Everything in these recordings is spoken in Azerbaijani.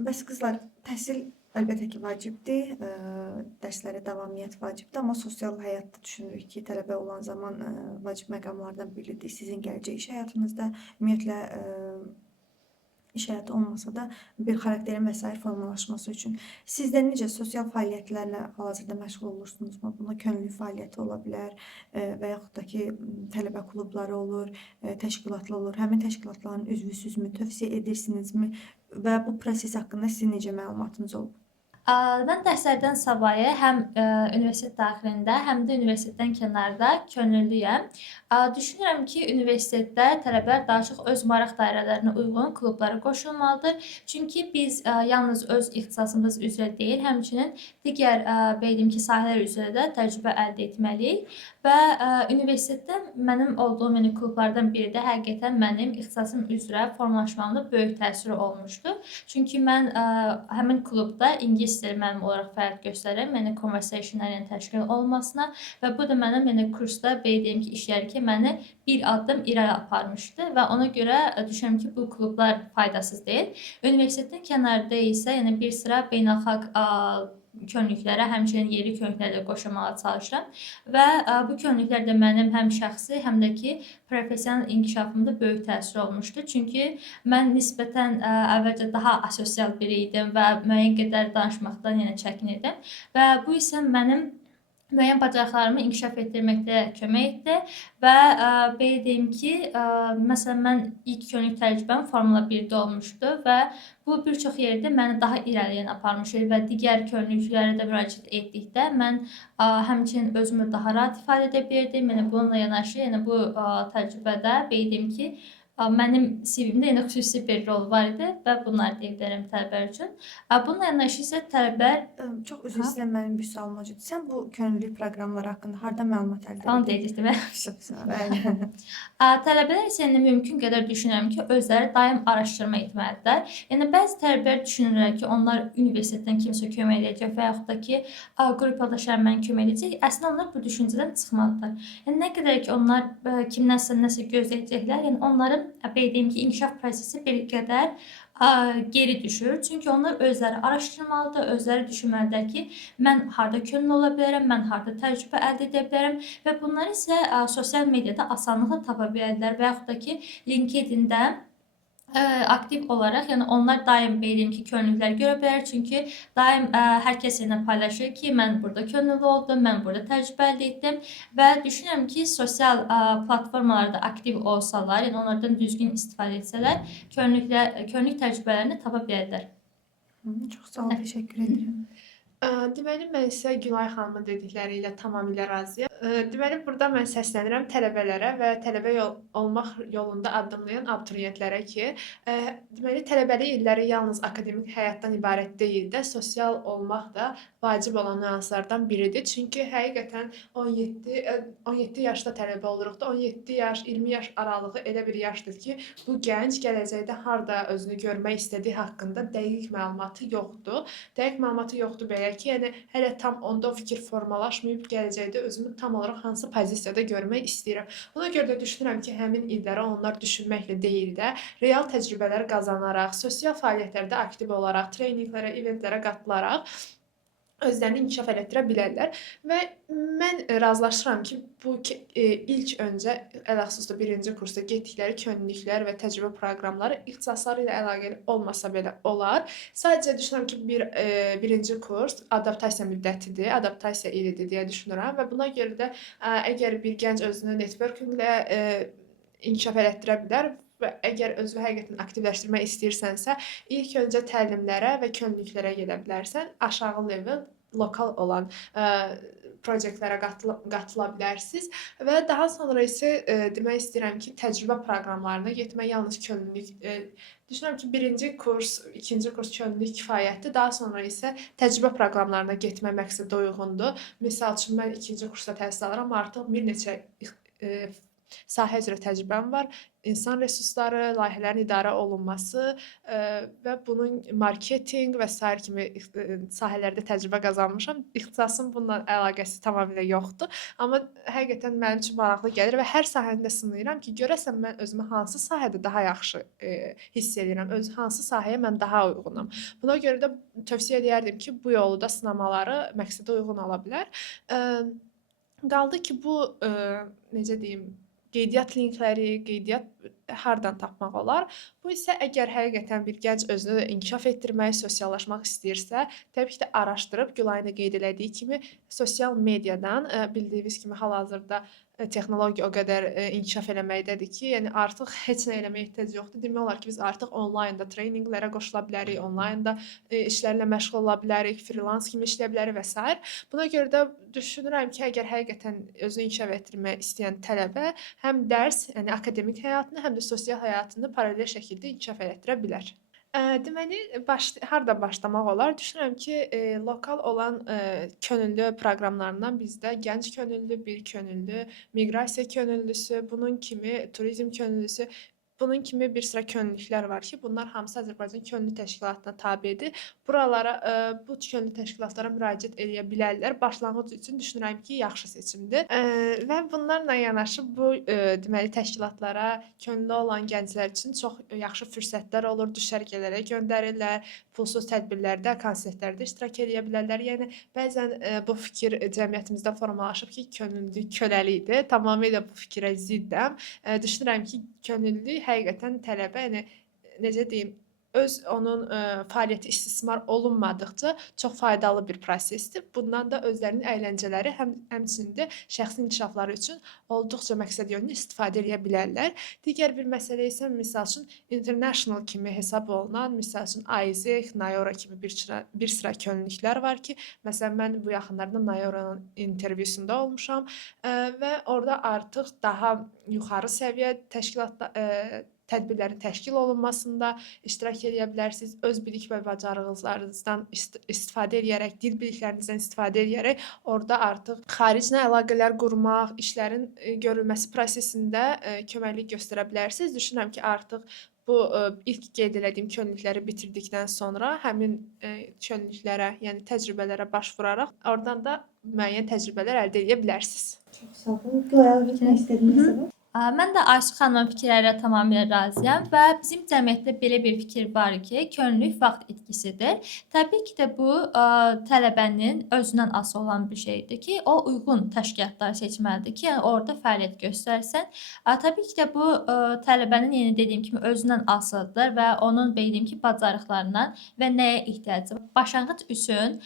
Bəs qızlar, təhsil əlbəttə ki, vacibdir, dərslərə davamiyyət vacibdir, amma sosial həyatda düşünürük ki, tələbə olan zaman vacib məqamlardan biridir. Sizin gələcək iş həyatınızda ümumiyyətlə iş həyatı olmasa da bir xarakterin və sair formalaşması üçün sizdə necə sosial fəaliyyətlərlə hal-hazırda məşğul olursunuzmu? Bunda könüllü fəaliyyəti ola bilər və yaxud da ki, tələbə klubları olur, təşkilatlar olur. Həmin təşkilatların üzvüsünüzmü, tövsiyə edirsinizmi və bu proses haqqında sizin necə məlumatınız olub? Mən dərslərdən savayı həm universitet daxilində, həm də universitetdən kənarda könüllüyəm. Düşünürəm ki, universitetdə tələbələr daha çox öz maraq dairələrinə uyğun klublara qoşulmalıdır. Çünki biz yalnız öz ixtisasımız üzrə deyil, həmçinin digər belə deyim ki, sahələr üzrə də təcrübə əldə etməliyik. Və universitetdə mənim olduğum klublardan biri də həqiqətən mənim ixtisasım üzrə formalaşmamda böyük təsiri olmuşdu. Çünki mən həmin klubda ingilis dili müəllimi olaraq fəaliyyət göstərirəm, yəni conversationların təşkil olunmasına və bu da mənim kursda belə deyim ki, işlər ki, məni bir addım irəli aparmışdı və ona görə düşünürəm ki, bu klublar faydasız deyil. Universitetin kənarında isə yəni bir sıra beynəlxalq könüllüklərə, həmçinin yerli könüllüklərə qoşulmağa çalışıram və bu könüllüklər də mənim həm şəxsi, həm də ki, professional inkişafımda böyük təsir olmuşdu. Çünki mən nisbətən əvvəlcə daha asosial biri idim və müəyyən qədər danışmaqdan çəkinirdim və bu isə mənim müəyyən bacarıqlarımı inkişaf etdirməkdə kömək etdi və belə deyim ki, məsələn, mən ilk könüllük təcrübəm Formula 1-də olmuşdu və bu bir çox yerdə məni daha irəliyə aparmışdı və digər könüllüklərə də müraciət etdikdə mən həmçinin özümü daha rahat ifadə edə bilirdim. Yəni bununla yanaşı, yəni bu təcrübədə belə deyim ki, mənim CV-mdə xüsusi bir rol var idi və bunları deyə bilərəm tələbələr üçün. Bununla yanaşı isə tələbələr Çox üzr istəyirəm, mənim bir sualım mövcuddur. Sən bu könüllülük proqramları haqqında harda məlumat əldə onu etdin? deyəcəkdim. Bəli. Tələbələr isə mümkün qədər düşünürəm ki, özləri daim araşdırma etməlidirlər. Yəni bəzi tələbələr düşünürlər ki, onlar universitetdən kimsə kömək edəcək və yaxud da ki, qrup yoldaşlarım mənə kömək edəcək. Əslində onlar bu düşüncədən çıxmalıdırlar. Yəni nə qədər ki, onlar kimdənsə nəsə gözləyəcəklər, yəni onların belə deyim ki, inkişaf prosesi bir qədər geri düşür. Çünki onlar özləri araşdırmalıdır, özləri düşünməlidir ki, mən harda könüllü ola bilərəm, mən harda təcrübə əldə edə bilərəm və bunları isə sosial mediada asanlıqla tapa bilərlər və yaxud da ki, LinkedIn-də aktiv olaraq, yəni onlar daim belə deyim ki, könüllülər görə bilər. Çünki daim hər kəs ilə paylaşır ki, mən burada könüllü oldum, mən burada təcrübə əldə etdim və düşünürəm ki, sosial platformalarda aktiv olsalar, yəni onlardan düzgün istifadə etsələr, könüllük təcrübələrini tapa bilərlər. Çox sağ ol, təşəkkür edirəm. Deməli, mən isə Günay xanımın dedikləri ilə tamamilə razıyam. Deməli, burada mən səslənirəm tələbələrə və tələbə olmaq yolunda addımlayan abituriyentlərə ki, deməli, tələbəlik illəri yalnız akademik həyatdan ibarət deyil də, sosial olmaq da vacib olan nüanslardan biridir. Çünki həqiqətən 17 yaşda tələbə oluruqda, 17 yaş, 20 yaş aralığı elə bir yaşdır ki, bu gənc gələcəkdə harda özünü görmək istədiyi haqqında dəqiq məlumatı yoxdur. Dəqiq məlumatı yoxdur belə ki, yəni hələ tam onda o fikir formalaşmayıb, gələcəkdə özümü tam olaraq hansı pozisiyada görmək istəyirəm. Buna görə də düşünürəm ki, həmin illərə onlar düşünməklə deyil də, real təcrübələr qazanaraq, sosial fəaliyyətlərdə aktiv olaraq, treninqlərə, eventlərə qatılaraq özlərini inkişaf elətdirə bilərlər və mən razılaşıram ki, bu ilk öncə ələxüsus da birinci kursda getdikləri könüllüklər və təcrübə proqramları ixtisasları ilə əlaqəli olmasa belə olar. Sadəcə düşünürəm ki, birinci kurs adaptasiya müddətidir, adaptasiya ilidir deyə düşünürəm və buna görə də əgər bir gənc özünü networkinqlə inkişaf elətdirə bilər və əgər özünü həqiqətən aktivləşdirmək istəyirsənsə, ilk öncə təlimlərə və könüllüklərə gedə bilərsən. Aşağı level, lokal olan proyektlərə qatıla bilərsiniz və daha sonra isə demək istəyirəm ki, təcrübə proqramlarına getmək yalnız könüllülük düşünürəm ki, birinci kurs, ikinci kurs könüllülük kifayətdir. Daha sonra isə təcrübə proqramlarına getmək məqsədə uyğundur. Misal üçün, mən ikinci kursda təhsil alıram, artıq bir neçə sahə üzrə təcrübəm var. İnsan resursları, layihələrin idarə olunması və bunun marketinq və sair kimi sahələrdə təcrübə qazanmışam. İxtisasım bununla əlaqəsi tamamilə yoxdur, amma həqiqətən mənim üçün maraqlı gəlir və hər sahəni də sınayıram ki, görəsən mən özümü hansı sahədə daha yaxşı hiss edirəm, hansı sahəyə mən daha uyğunam. Buna görə də tövsiyə edərdim ki, bu yolu da sınamaları məqsədə uyğun ola bilər. Qaldı ki, bu necə deyim, qeydiyyat linkləri, qeydiyyat hardan tapmaq olar? Bu isə əgər həqiqətən bir gənc özünü inkişaf etdirmək, sosiallaşmaq istəyirsə, təbii ki də araşdırıb Gülayın da qeyd elədiyi kimi sosial mediadan, bildiyiniz kimi hal-hazırda texnologiya o qədər inkişaf eləməkdədir ki, yəni artıq heç nə eləməyə ehtiyac yoxdur. Demək olar ki, biz artıq onlaynda treyninqlərə qoşula bilərik, onlaynda işlərlə məşğul ola bilərik, freelans kimi işləyə bilərik və s. Buna görə də düşünürəm ki, əgər həqiqətən özünü inkişaf etdirmək istəyən tələbə həm dərs, yəni akademik həyatını, həm də sosial həyatını paralel şəkildə inkişaf etdirə bilər. Deməli, harda başlamaq olar? Düşünürəm ki, lokal olan könüllü proqramlarından bizdə gənc könüllü, bir könüllü, miqrasiya könüllüsü, bunun kimi turizm könüllüsü, bunun kimi bir sıra könüllülüklər var ki, bunlar hamısı Azərbaycan Könüllü Təşkilatına tabedir. Buralara, bu könüllü təşkilatlara müraciət edə bilərlər. Başlanğıc üçün düşünürəm ki, yaxşı seçimdir. Və bunlarla yanaşı bu deməli təşkilatlara könüllü olan gənclər üçün çox yaxşı fürsətlər olur. Düşərgələrə göndərirlər, pulsuz tədbirlərdə, konsertlərdə iştirak edə bilərlər. Yəni bəzən bu fikir cəmiyyətimizdə formalaşıb ki, könüllülük köləlikdir. Tamamilə bu fikrə ziddəm. Düşünürəm ki, könüllülük həqiqətən tələbə, yəni necə deyim, onun fəaliyyəti istismar olunmadıqca çox faydalı bir prosesdir. Bundan da özlərinin əyləncələri, həmçinin də şəxsi inkişafları üçün olduqca məqsədyönlü istifadə edə bilərlər. Digər bir məsələ isə misal üçün international kimi hesab olunan, misal üçün Isaac, Nayora kimi bir sıra könüllülüklər var ki, məsələn mən bu yaxınlarda Nayoranın intervyusunda olmuşam və orada artıq daha yuxarı səviyyə tədbirlərin təşkil olunmasında iştirak edə bilərsiniz. Öz bilik və bacarıqlarınızdan istifadə edərək, dil biliklərinizdən istifadə edərək orada artıq xariclə əlaqələr qurmaq, işlərin görülməsi prosesində köməklik göstərə bilərsiniz. Düşünürəm ki, artıq bu ilk qeyd etdiyim könüllülükləri bitirdikdən sonra həmin könüllülüklərə, yəni təcrübələrə başvuraraq oradan da müəyyən təcrübələr əldə edə bilərsiniz. Çox sağ olun. Gülay'a nə istədiniz? Mən də Ayşə xanımın fikirləri tamamilə razıyam və bizim cəmiyyətdə belə bir fikir var ki, könüllülük vaxt itkisidir. Təbii ki də bu tələbənin özündən asılı olan bir şeydir ki, o uyğun təşkilatları seçməlidir ki, yəni orada fəaliyyət göstərsən. Təbii ki də bu tələbənin yenə dediyim kimi özündən asılıdır və onun bildiyim ki, bacarıqlarından və nəyə ehtiyacı var. Başlanğıc üçün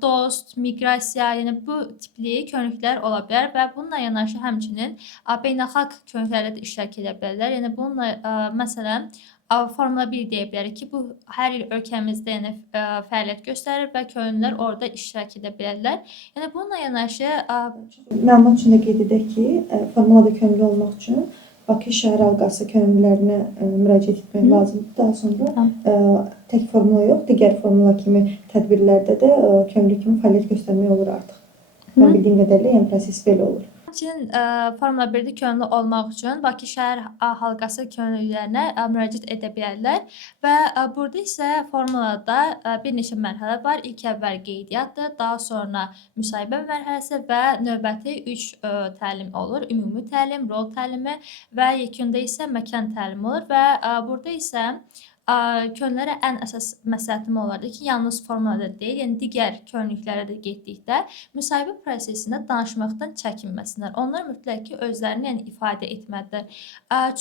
dost, miqrasiya, yəni bu tipli könüllülüklər ola bilər və bununla yanaşı həmçinin beynəlxalq könüllülərdə də iştirak edə bilərlər. Yəni bununla məsələn Formula 1 deyə bilərik ki, bu hər il ölkəmizdə yəni fəaliyyət göstərir və könüllülər orada iştirak edə bilərlər. Yəni bununla yanaşı Məlumat üçün də qeyd edək ki, Formulada könüllü olmaq üçün Bakı şəhər halqası könüllülərinə müraciət etmək lazımdır. Daha sonra tək formula yox, digər formula kimi tədbirlərdə də könüllü kimi fəaliyyət göstərmək olur artıq. Mən bildiyim qədərilə yəni proses belə olur. Həmçinin Formula 1-də könüllü olmaq üçün Bakı şəhər halqası könüllülərinə müraciət edə bilərlər və burada isə formulada bir neçə mərhələ var. İlk əvvəl qeydiyyatdır, daha sonra müsahibə mərhələsi və növbəti 3 təlim olur. Ümumi təlim, rol təlimi və yekunda isə məkan təlimi olur və burada isə könüllülərə ən əsas məsləhətim olardı ki, yalnız formulada deyil, yəni digər könüllüklərə də getdikdə müsahibə prosesində danışmaqdan çəkinməsinlər. Onlar mütləq ki, özlərini yəni ifadə etməlidir.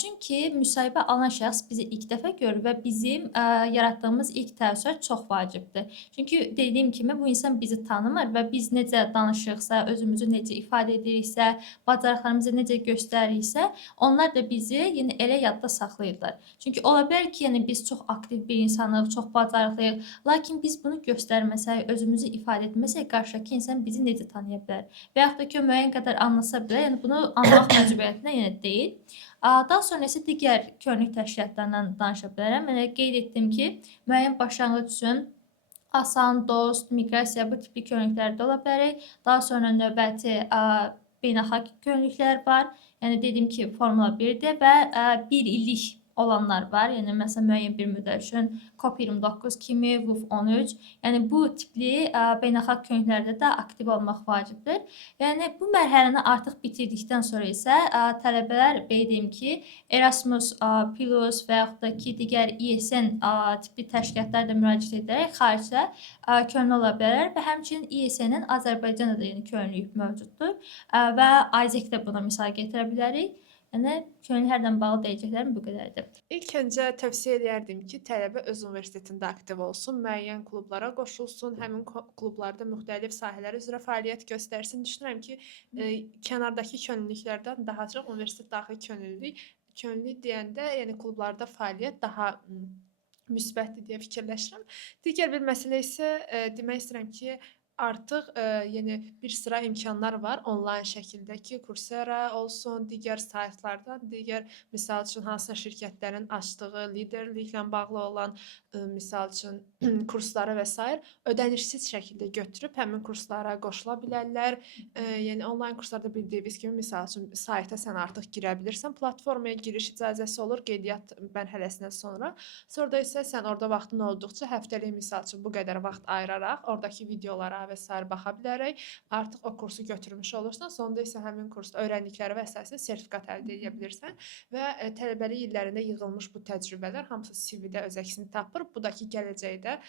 Çünki müsahibə alan şəxs bizi ilk dəfə görür və bizim yaratdığımız ilk təəssürat çox vacibdir. Çünki dediyim kimi bu insan bizi tanımır və biz necə danışırıqsa, özümüzü necə ifadə ediriksə, bacarıqlarımızı necə göstəririksə, onlar da bizi yəni elə yadda saxlayırlar. Çünki ola bilər ki, yəni biz çox aktiv bir insanıq, çox bacarıqlıyıq. Lakin biz bunu göstərməsək, özümüzü ifadə etməsək, qarşıdakı insan bizi necə tanıya bilər? Və yaxud da ki, müəyyən qədər anlasa bilər. Yəni bunu anlamaq məcburiyyətində yenə deyil. Daha sonra isə digər könüllülük təşkilatlarından danışa bilərəm. Yəni qeyd etdim ki, müəyyən başlanğıc üçün Asan, Dost, Miqrasiya bu tipli könüllüklərdə ola bilərik. Daha sonra növbəti beynəlxalq könüllüklər var. Yəni dediyim ki, Formula 1-dir və 1 illik olanlar var. Yəni məsələn müəyyən bir müddət üçün COP29 kimi, WUF 13, yəni bu tipli beynəlxalq könüllülərdə də aktiv olmaq vacibdir. Yəni bu mərhələni artıq bitirdikdən sonra isə tələbələr belə deyim ki, Erasmus Plus və yaxud da ki, digər ISN tipli təşkilatlara da müraciət edərək xaricdə könüllü ola bilərlər və həmçinin ISN-in Azərbaycanda da yeni könüllülük mövcuddur və Isaac də buna misal gətirə bilərik. Yəni könüllülərlə bağlı deyəcəklərim bu qədərdir. İlk öncə tövsiyə edərdim ki, tələbə öz universitetində aktiv olsun, müəyyən klublara qoşulsun, həmin klublarda müxtəlif sahələr üzrə fəaliyyət göstərsin. Düşünürəm ki, kənardakı könüllülüklərdən daha çox universitet daxili könüllülük deyəndə, yəni klublarda fəaliyyət daha müsbətdir deyə fikirləşirəm. Digər bir məsələ isə demək istəyirəm ki, artıq yəni bir sıra imkanlar var onlayn şəkildə ki, Coursera olsun, digər saytlardan, digər misal üçün hansısa şirkətlərin açdığı liderliklə bağlı olan misal üçün kursları və s. ödənişsiz şəkildə götürüb həmin kurslara qoşula bilərlər. Yəni onlayn kurslarda bildiyiniz kimi misal üçün sayta sən artıq girə bilirsən, platformaya giriş icazəsi olur qeydiyyat mərhələsindən sonra. Sonra da isə sən orada vaxtın olduqca həftəlik misal üçün bu qədər vaxt ayıraraq oradakı videolara və s. baxa bilərək artıq o kursu götürmüş olursan, sonda isə həmin kursda öyrəndikləri və əsasında sertifikat əldə edə bilirsən və tələbəlik illərində yığılmış bu təcrübələr hamısı CV-də öz əksini tapır. Bu da ki, gələcəkdə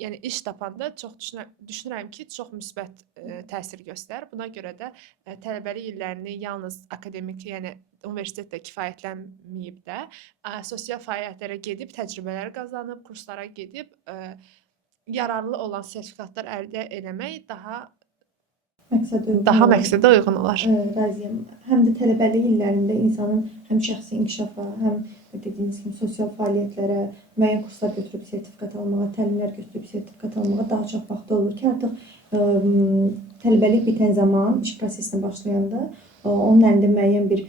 yəni iş tapanda çox düşünürəm ki, çox müsbət təsir göstərir. Buna görə də tələbəlik illərini yalnız akademik, yəni universitetdə kifayətlənməyib də sosial fəaliyyətlərə gedib, təcrübələr qazanıb, kurslara gedib yararlı olan sertifikatlar əldə etmək daha məqsədə uyğun olar. Razıyam. Həm də tələbəlik illərində insanın həm şəxsi inkişafa, həm dediyiniz kimi sosial fəaliyyətlərə, müəyyən kurslar götürüb sertifikat almağa, təlimlər götürüb sertifikat almağa daha çox vaxtı olur ki, artıq tələbəlik bitən zaman iş prosesinə başlayanda onun əlində müəyyən bir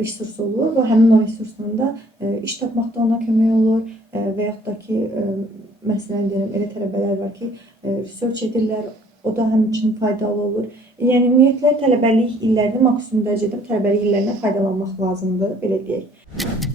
resurs olur və həmin o resursla da iş tapmaqda ona kömək olur və yaxud da ki, məsələn deyirəm, elə tələbələr var ki, research edirlər, o da həmin üçün faydalı olur. Yəni ümumiyyətlə tələbəlik illərini maksimum dərəcədə tələbəlik illərindən faydalanmaq lazımdır, belə deyək.